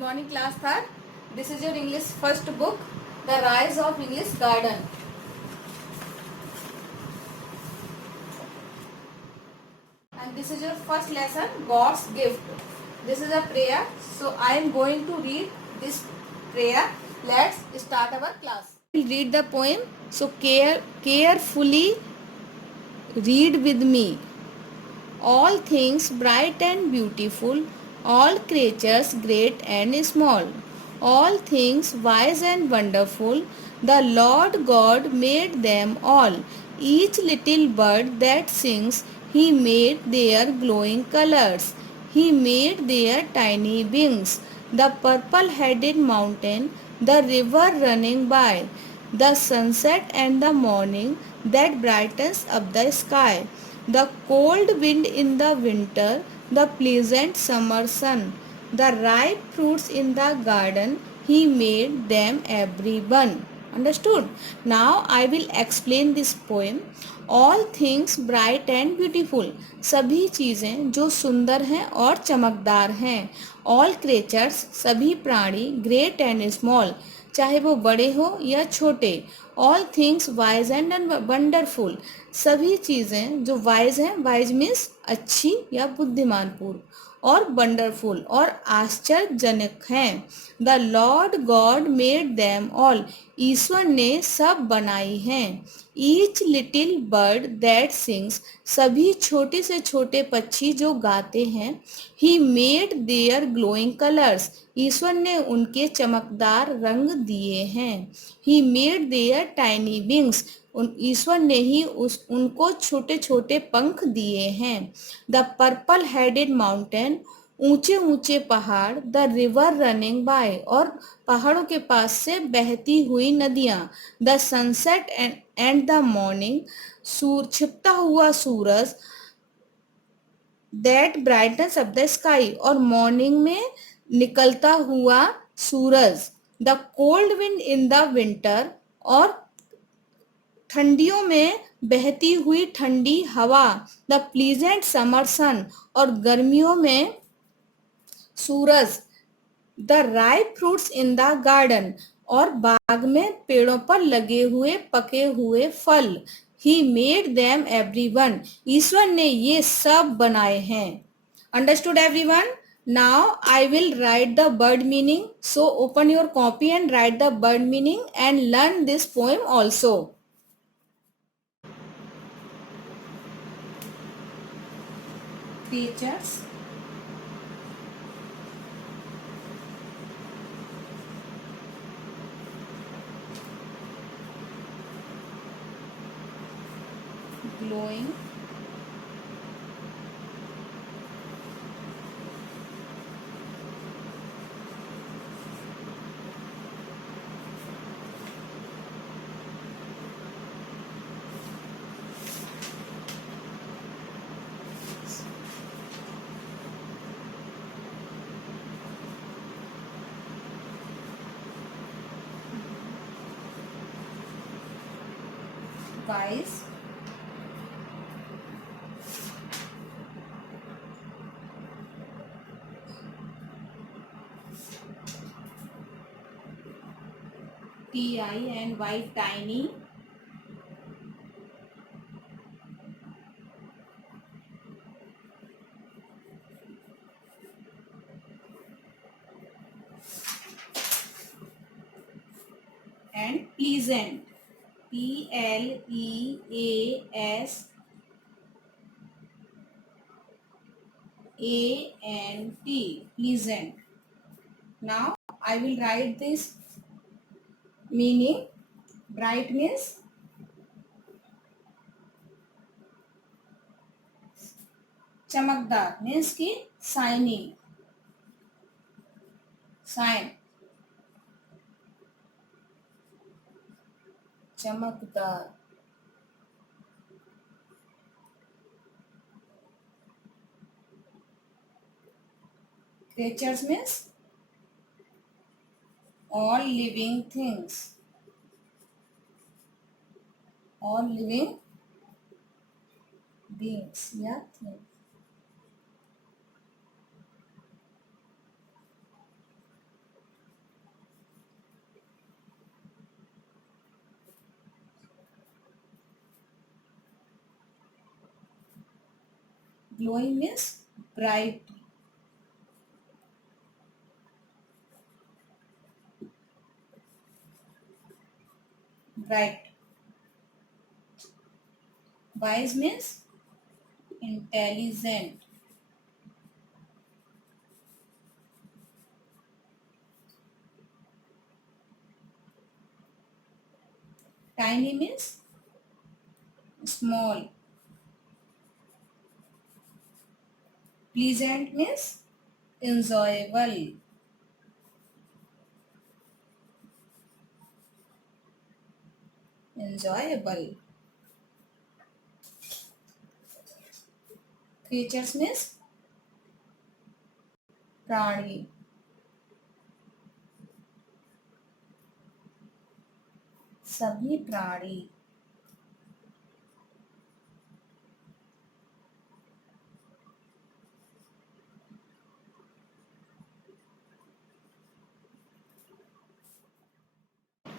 morning class third. This is your English first book, The Rise of English Garden. And this is your first lesson, God's gift. This is a prayer. So I am going to read this prayer. Let's start our class. We'll read the poem. So carefully read with me. All things bright and beautiful, all creatures great and small, all things wise and wonderful, the Lord God made them all. Each little bird that sings, He made their glowing colors. He made their tiny wings. The purple-headed mountain, the river running by, the sunset and the morning that brightens up the sky, the cold wind in the winter, the pleasant summer sun, the ripe fruits in the garden, He made them every one. Understood? Now I will explain this poem. All things bright and beautiful. सभी चीज़ें जो सुंदर हैं और चमकदार हैं. All creatures, सभी प्राणी, great and small, चाहे वो बड़े हो या छोटे. All things wise and wonderful, सभी चीज़ें जो wise हैं, wise means अच्छी या बुद्धिमान पूर्ण, और वंडरफुल और आश्चर्यजनक हैं. The Lord God made them all, ईश्वर ने सब बनाई हैं. Each little bird that sings, सभी छोटे से छोटे पक्षी जो गाते हैं. He made their glowing colours, ईश्वर ने उनके चमकदार रंग दिए हैं. He made their tiny wings, ईश्वर ने ही उनको छोटे छोटे पंख दिए हैं. द पर्पल हेडेड माउंटेन, ऊंचे ऊंचे पहाड़. द रिवर रनिंग बाय, और पहाड़ों के पास से बहती हुई नदियां. The sunset and the morning, छिपता हुआ सूरज. That brightness of the sky, और मॉर्निंग में निकलता हुआ सूरज. The cold wind in the winter, और ठंडियों में बहती हुई ठंडी हवा. द प्लीजेंट समर सन, और गर्मियों में सूरज. The ripe fruits in the garden, और बाग में पेड़ों पर लगे हुए पके हुए फल. ही मेड देम एवरीवन, ईश्वर ने ये सब बनाए हैं. Understood everyone? Now I will write the bird meaning. So open your copy and write the bird meaning and learn this poem also. Creatures, glowing, wise, TINY, tiny, and pleasant, PLEASANT, pleasant. Now I will write this meaning. Bright means चमकदार, means की shining, shine, चमकदार. Creatures means all living things, all living beings या things. Glowing means bright. Bright. Wise means intelligent. Tiny means small. Pleasant means enjoyable. Enjoyable. Creatures means प्राणी. सभी प्राणी.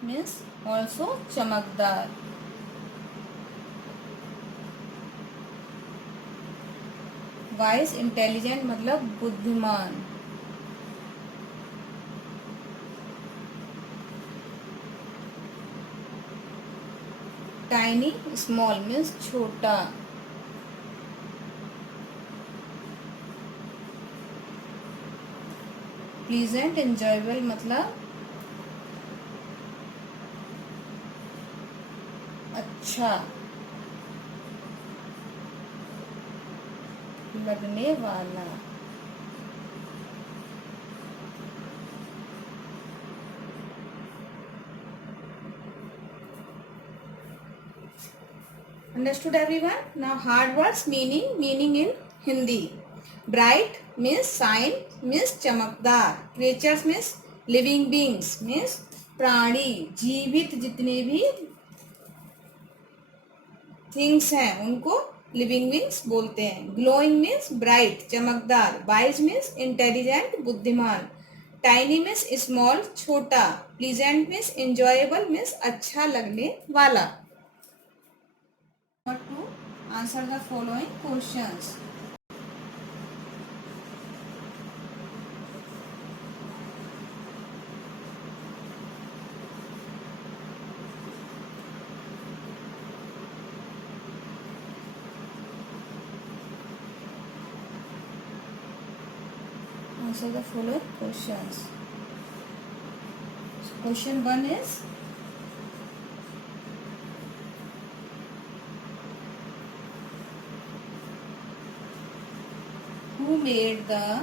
means also चमकदार. Wise intelligent मतलब बुद्धिमान. Tiny small means छोटा. Pleasant enjoyable मतलब अच्छा लगने वाला. Understood everyone? Now hard words meaning in Hindi. Bright means shine means चमकदार. Creatures means living beings means प्राणी. जीवित जितने भी थिंग्स हैं उनको लिविंग बींग्स बोलते हैं. ग्लोइंग मीन्स ब्राइट चमकदार. वाइज मीन्स इंटेलिजेंट बुद्धिमान. टाइनी मीन्स स्मॉल छोटा. प्लीजेंट मीन्स एंजॉयबल मीन्स अच्छा लगने वाला. To answer the following questions. Answer the following questions. Question 1 is who made the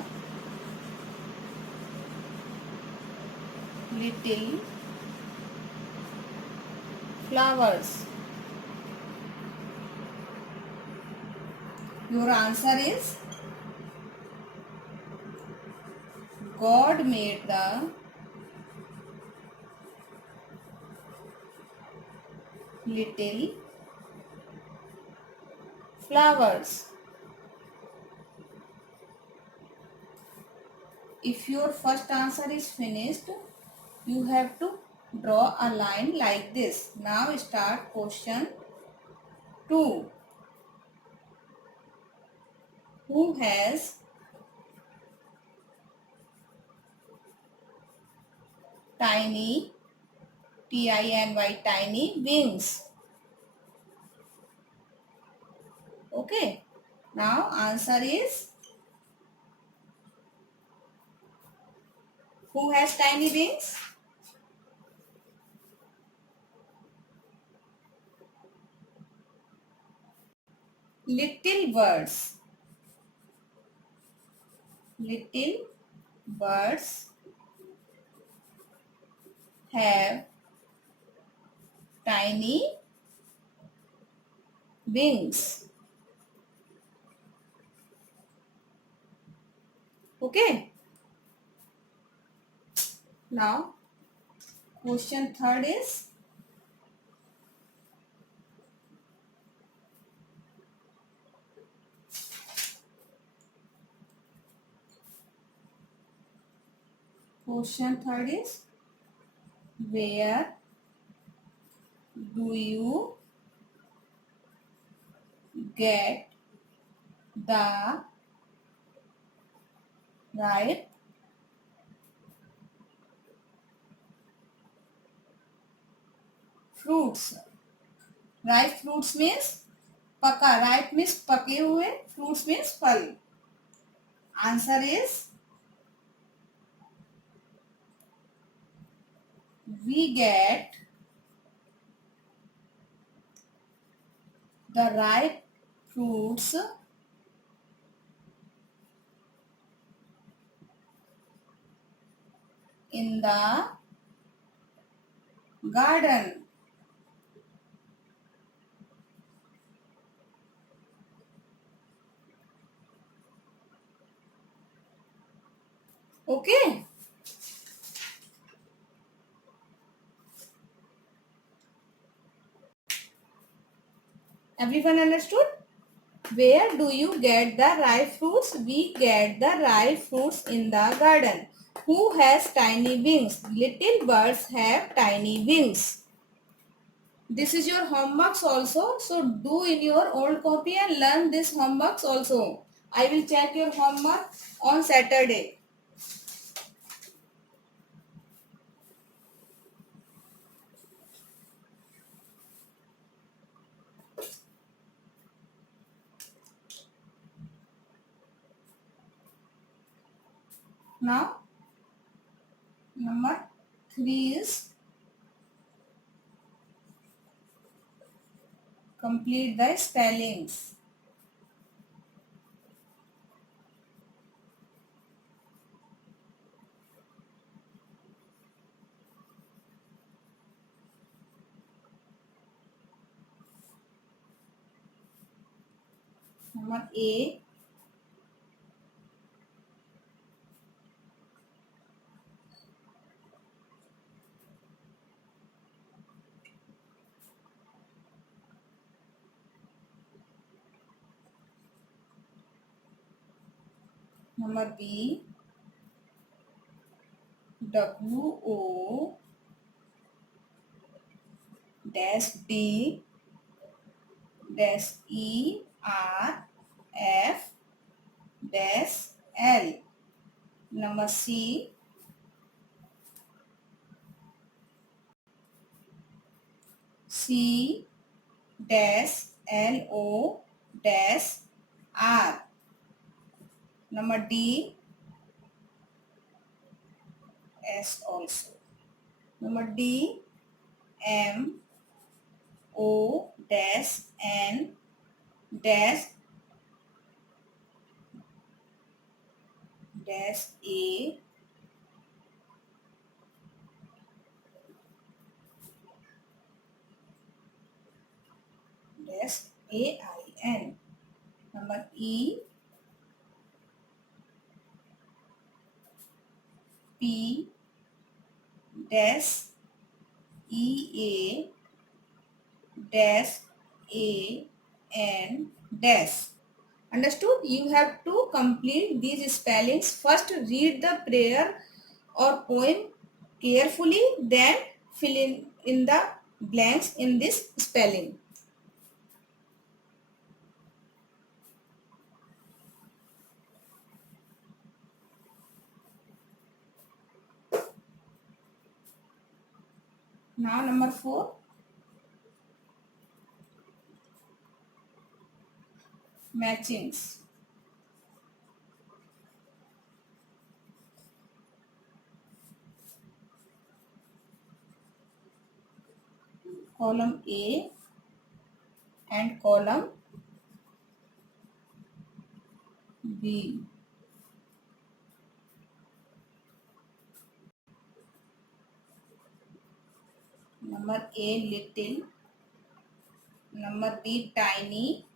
little flowers? Your answer is God made the little flowers. If your first answer is finished, you have to draw a line like this. Now start question 2. Who has tiny, Tiny, tiny wings? Okay. Now answer is who has tiny wings? Little birds. Little birds have tiny wings. Okay. Now question 3 is where do you get the ripe fruits. Ripe fruits means पका. Ripe means पके हुए. Fruits means फल. Answer is we get the ripe fruits in the garden. Okay. Everyone understood? Where do you get the ripe fruits? We get the ripe fruits in the garden. Who has tiny wings? Little birds have tiny wings. This is your homeworks also. So do in your old copy and learn this homeworks also. I will check your homework on Saturday. Now, number 3 is complete the spellings. Number A, number B, W-O dash D dash E-R-F dash L. Number C, C dash L-O dash R. Number D, S also. Number D, M O dash N dash dash A dash AIN. Number E P dash EA dash AN dash. Understood? You have to complete these spellings. First read the prayer or poem carefully, then fill in the blanks in this spelling. Now number 4, matchings. Column A and column B. Number A little, number B tiny,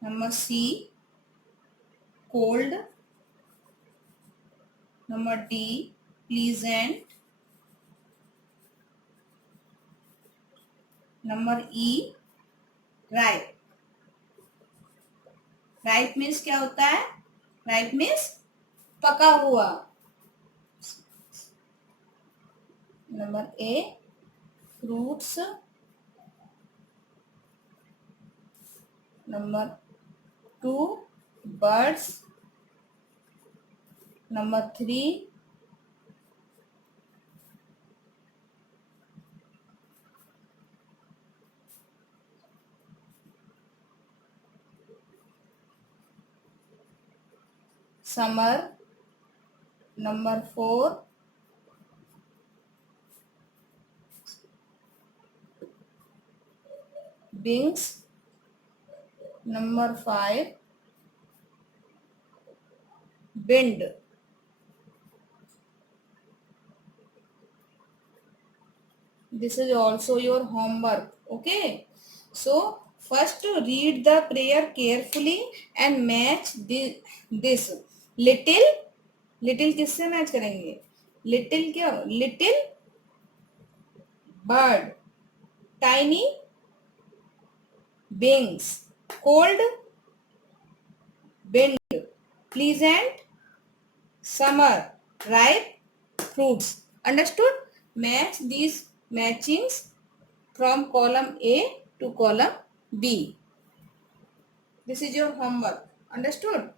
number C cold, number D pleasant, number E ripe. Ripe means क्या होता है? Ripe means पका हुआ. Number A fruits Number 2, birds. Number 3, summer. Number 4, wings. Number 5, wind. This is also your homework. Okay. So first read the prayer carefully and match this. Little, little किससे match करेंगे? Little क्या? Little bird, tiny wings, cold wind, pleasant summer, ripe fruits. Understood? Match these matchings from column A to column B. This is your homework. Understood?